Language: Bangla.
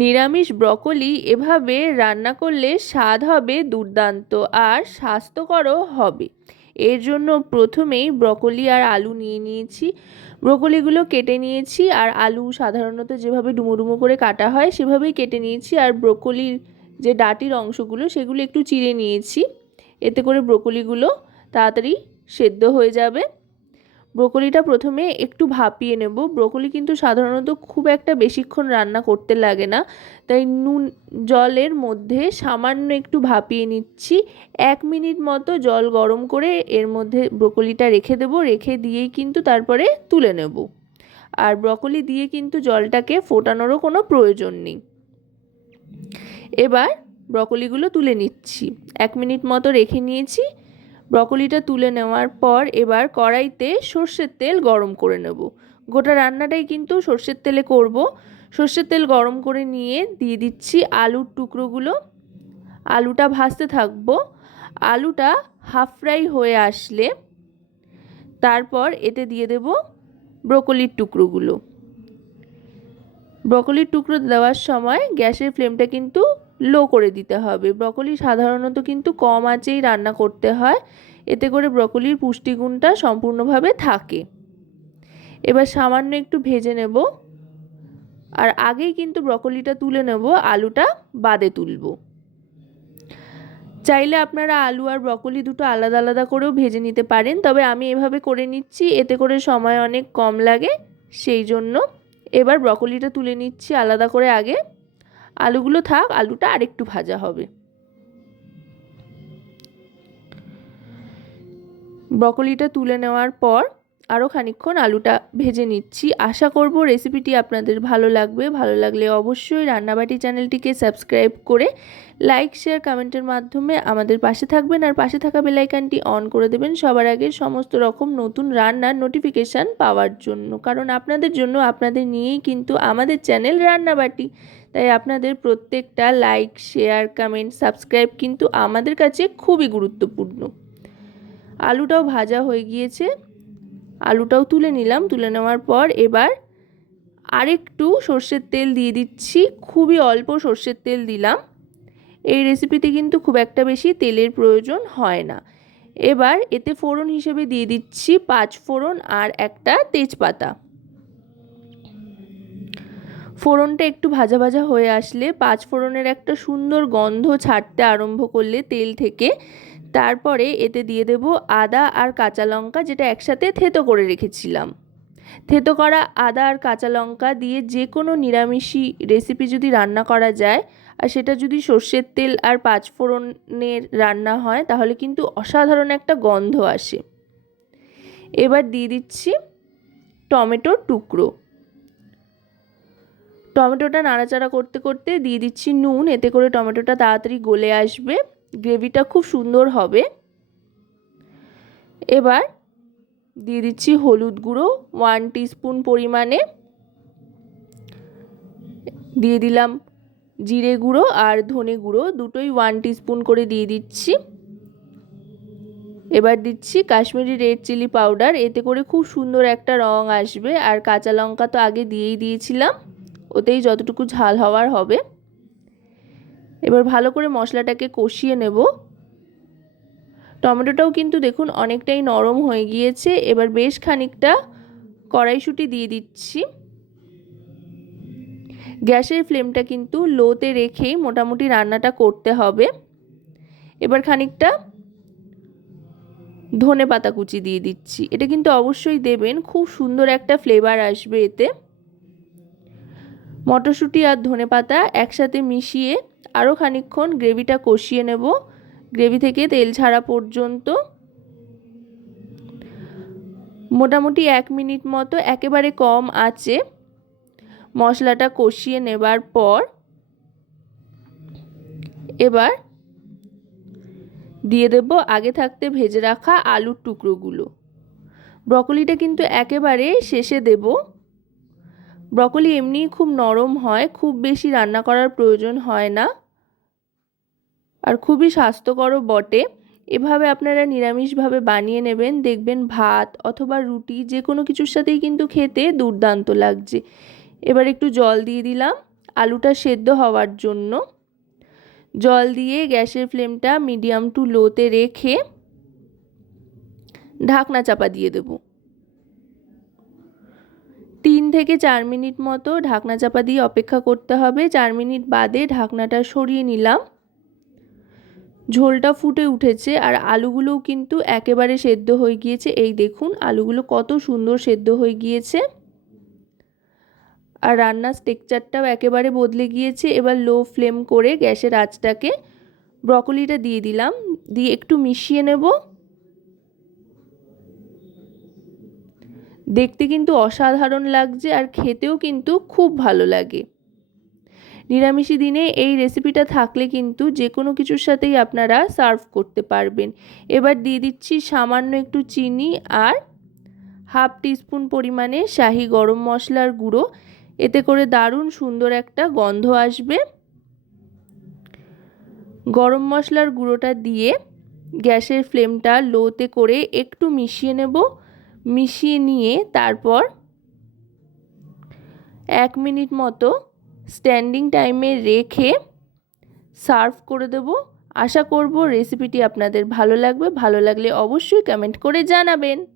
নিরামিষ ব্রকোলি এভাবে রান্না করলে স্বাদ হবে দুর্দান্ত আর স্বাস্থ্যকরও হবে। এর জন্য প্রথমেই ব্রকোলি আর আলু নিয়ে নিয়েছি। ব্রকোলিগুলো কেটে নিয়েছি আর আলু সাধারণত যেভাবে ডুমো ডুমো করে কাটা হয় সেভাবেই কেটে নিয়েছি আর ব্রকোলির যে ডাটির অংশগুলো সেগুলো একটু চিড়ে নিয়েছি। এতে করে ব্রকোলিগুলো তাড়াতাড়ি সেদ্ধ হয়ে যাবে। ব্রোকলিটা প্রথমে একটু ভাপিয়ে নেব। ব্রোকলি কিন্তু সাধারণত খুব একটা বেশিক্ষণ রান্না করতে লাগে না। তাই নুন, জলের মধ্যে সামান্য একটু ভাপিয়ে নিচ্ছি। এক মিনিট মতো জল গরম করে এর মধ্যে ব্রোকলিটা রেখে দেবো। রেখে দিয়েই কিন্তু তারপরে তুলে নেব। আর ব্রকলি দিয়ে কিন্তু জলটাকে ফোটানোরও কোনো প্রয়োজন নেই। এবার ব্রকলিগুলো তুলে নিচ্ছি। এক মিনিট মতো রেখে নিয়েছি। ব্রকলিটা তুলে নেওয়ার পর এবার কড়াইতে সর্ষের তেল গরম করে নেব। গোটা রান্নাটাই কিন্তু সর্ষের তেলে করব। সর্ষের তেল গরম করে নিয়ে দিয়ে দিচ্ছি আলুর টুকরোগুলো। আলুটা ভাজতে থাকব। আলুটা হাফ ফ্রাই হয়ে আসলে তারপর এতে দিয়ে দেব ব্রকলির টুকরোগুলো। ব্রকলির টুকরো দেওয়ার সময় গ্যাসের ফ্লেমটা কিন্তু লো করে দিতে হবে। ব্রকলি সাধারণত কিন্তু কম আঁচেই রান্না করতে হয়। এতে করে ব্রকলির পুষ্টিগুণটা সম্পূর্ণভাবে থাকে। এবার সামান্য একটু ভেজে নেব। আর আগেই কিন্তু ব্রকলিটা তুলে নেব, আলুটা বাদে তুলব। চাইলে আপনারা আলু আর ব্রকলি দুটো আলাদা আলাদা করেও ভেজে নিতে পারেন, তবে আমি এভাবে করে নিচ্ছি, এতে করে সময় অনেক কম লাগে, সেই জন্য এবার ব্রকলিটা তুলে নিচ্ছি আলাদা করে আগে। আলুগুলো থাক আলুটা আরেকটু ভাজা হবে। ব্রকলিটা তুলে নেওয়ার পর আরও খানিক্ষণ আলুটা ভেজে নিচ্ছি। আশা করব রেসিপিটি আপনাদের ভালো লাগবে। ভালো লাগলে অবশ্যই রান্নাবাটি চ্যানেলটিকে সাবস্ক্রাইব করে লাইক শেয়ার কমেন্টের মাধ্যমে আমাদের পাশে থাকবেন। আর পাশে থাকা বেলাইকানটি অন করে দেবেন সবার আগে সমস্ত রকম নতুন রান্নার নোটিফিকেশান পাওয়ার জন্য। কারণ আপনাদের জন্য, আপনাদের নিয়েই কিন্তু আমাদের চ্যানেল রান্নাবাটি। তাই আপনাদের প্রত্যেকটা লাইক শেয়ার কমেন্ট সাবস্ক্রাইব কিন্তু আমাদের কাছে খুবই গুরুত্বপূর্ণ। আলুটাও ভাজা হয়ে গিয়েছে। আলুটাও তুলে নিলাম। তুলে নেওয়ার পর এবার আরেকটু সর্ষের তেল দিয়ে দিচ্ছি। খুবই অল্প সর্ষের তেল দিলাম। এই রেসিপিতে কিন্তু খুব একটা বেশি তেলের প্রয়োজন হয় না। এবার এতে ফোড়ন হিসেবে দিয়ে দিচ্ছি পাঁচ ফোড়ন আর একটা তেজপাতা। ফোড়নটা একটু ভাজা ভাজা হয়ে আসলে পাঁচ ফোড়নের একটা সুন্দর গন্ধ, ছাড়তে আরম্ভ করলে তেল থেকে তারপরে এতে দিয়ে দেব আদা আর কাঁচা লঙ্কা যেটা একসাথে থেতো করে রেখেছিলাম। থেতো করা আদা আর কাঁচা লঙ্কা দিয়ে যে কোনো নিরামিষি রেসিপি যদি রান্না করা যায়, আর সেটা যদি সর্ষের তেল আর পাঁচফোড়নের রান্না হয়, তাহলে কিন্তু অসাধারণ একটা গন্ধ আসে। এবার দিয়ে দিচ্ছি টমেটোর টুকরো। টমেটোটা নাড়াচাড়া করতে করতে দিয়ে দিচ্ছি নুন, এতে করে টমেটোটা তাড়াতাড়ি গলে আসবে। গ্রেভিটা খুব সুন্দর হবে। এবার দিয়ে দিচ্ছি হলুদ গুঁড়ো ওয়ান টিস্পুন পরিমাণে। দিয়ে দিলাম জিরে গুঁড়ো আর ধনে গুঁড়ো, দুটোই ওয়ান টিস্পুন করে দিয়ে দিচ্ছি। এবার দিচ্ছি কাশ্মীরি রেড চিলি পাউডার এতে করে খুব সুন্দর একটা রং আসবে। আর কাঁচা লঙ্কা তো আগে দিয়েই দিয়েছিলাম, ওতেই যতটুকু ঝাল হওয়ার হবে। এবার ভালো করে মশলাটাকে কষিয়ে নেব। টমেটোটাও কিন্তু দেখুন অনেকটাই নরম হয়ে গিয়েছে। এবার বেশ খানিকটা কড়াইশুঁটি দিয়ে দিচ্ছি। গ্যাসের ফ্লেমটা কিন্তু লোতে রেখেই মোটামুটি রান্নাটা করতে হবে। এবার খানিকটা ধনে পাতা কুচি দিয়ে দিচ্ছি। এটা কিন্তু অবশ্যই দেবেন, খুব সুন্দর একটা ফ্লেভার আসবে এতে। মটরশুঁটি আর ধনে পাতা একসাথে মিশিয়ে আরও খানিক্ষণ গ্রেভিটা কষিয়ে নেব। গ্রেভি থেকে তেল ছাড়া পর্যন্ত। মোটামুটি এক মিনিট মতো একেবারে কম আছে মশলাটা কষিয়ে নেবার পর। এবার দিয়ে দেব আগে থাকতে ভেজে রাখা আলুর টুকরোগুলো। ব্রকলিটা কিন্তু একেবারে শেষে দেব। ব্রকলি এমনিই খুব নরম হয়, খুব বেশি রান্না করার প্রয়োজন হয় না আর খুবই স্বাস্থ্যকরও বটে। এভাবে আপনারা নিরামিষভাবে বানিয়ে নেবেন, দেখবেন ভাত অথবা রুটি যে কোনো কিছুর সাথেই কিন্তু খেতে দুর্দান্ত লাগছে। এবার একটু জল দিয়ে দিলাম, আলুটা সেদ্ধ হওয়ার জন্য। জল দিয়ে গ্যাসের ফ্লেমটা মিডিয়াম টু লোতে রেখে ঢাকনা চাপা দিয়ে দেব। তিন থেকে চার মিনিট মতো ঢাকনা চাপা দিয়ে অপেক্ষা করতে হবে। চার মিনিট বাদে ঢাকনাটা সরিয়ে নিলাম। ঝোলটা ফুটে উঠেছে আর আলুগুলোও কিন্তু একেবারে সেদ্ধ হয়ে গিয়েছে। এই দেখুন, আলুগুলো কত সুন্দর সেদ্ধ হয়ে গিয়েছে। আর রান্নার টেক্সচারটাও একেবারে বদলে গিয়েছে। এবার লো ফ্লেম করে গ্যাসের আঁচটাকে ব্রকলিটা দিয়ে দিলাম। দিয়ে একটু মিশিয়ে নেব। দেখতে কিন্তু অসাধারণ লাগছে আর খেতেও কিন্তু খুব ভালো লাগে। নিরামিষি দিনে এই রেসিপিটা থাকলে কিন্তু যে কোনো কিছুর সাথেই আপনারা সার্ভ করতে পারবেন। এবার দিয়ে দিচ্ছি সামান্য একটু চিনি আর হাফ টিস্পুন পরিমাণে শাহি গরম মশলার গুঁড়ো। এতে করে দারুণ সুন্দর একটা গন্ধ আসবে। গরম মশলার গুঁড়োটা দিয়ে গ্যাসের ফ্লেমটা লোতে করে একটু মিশিয়ে নেব। মিশিয়ে নিয়ে তারপর এক মিনিট মতো স্ট্যান্ডিং টাইমে রেখে সার্ভ করে দেব। আশা করব রেসিপিটি আপনাদের ভালো লাগবে। ভালো লাগলে অবশ্যই কমেন্ট করে জানাবেন।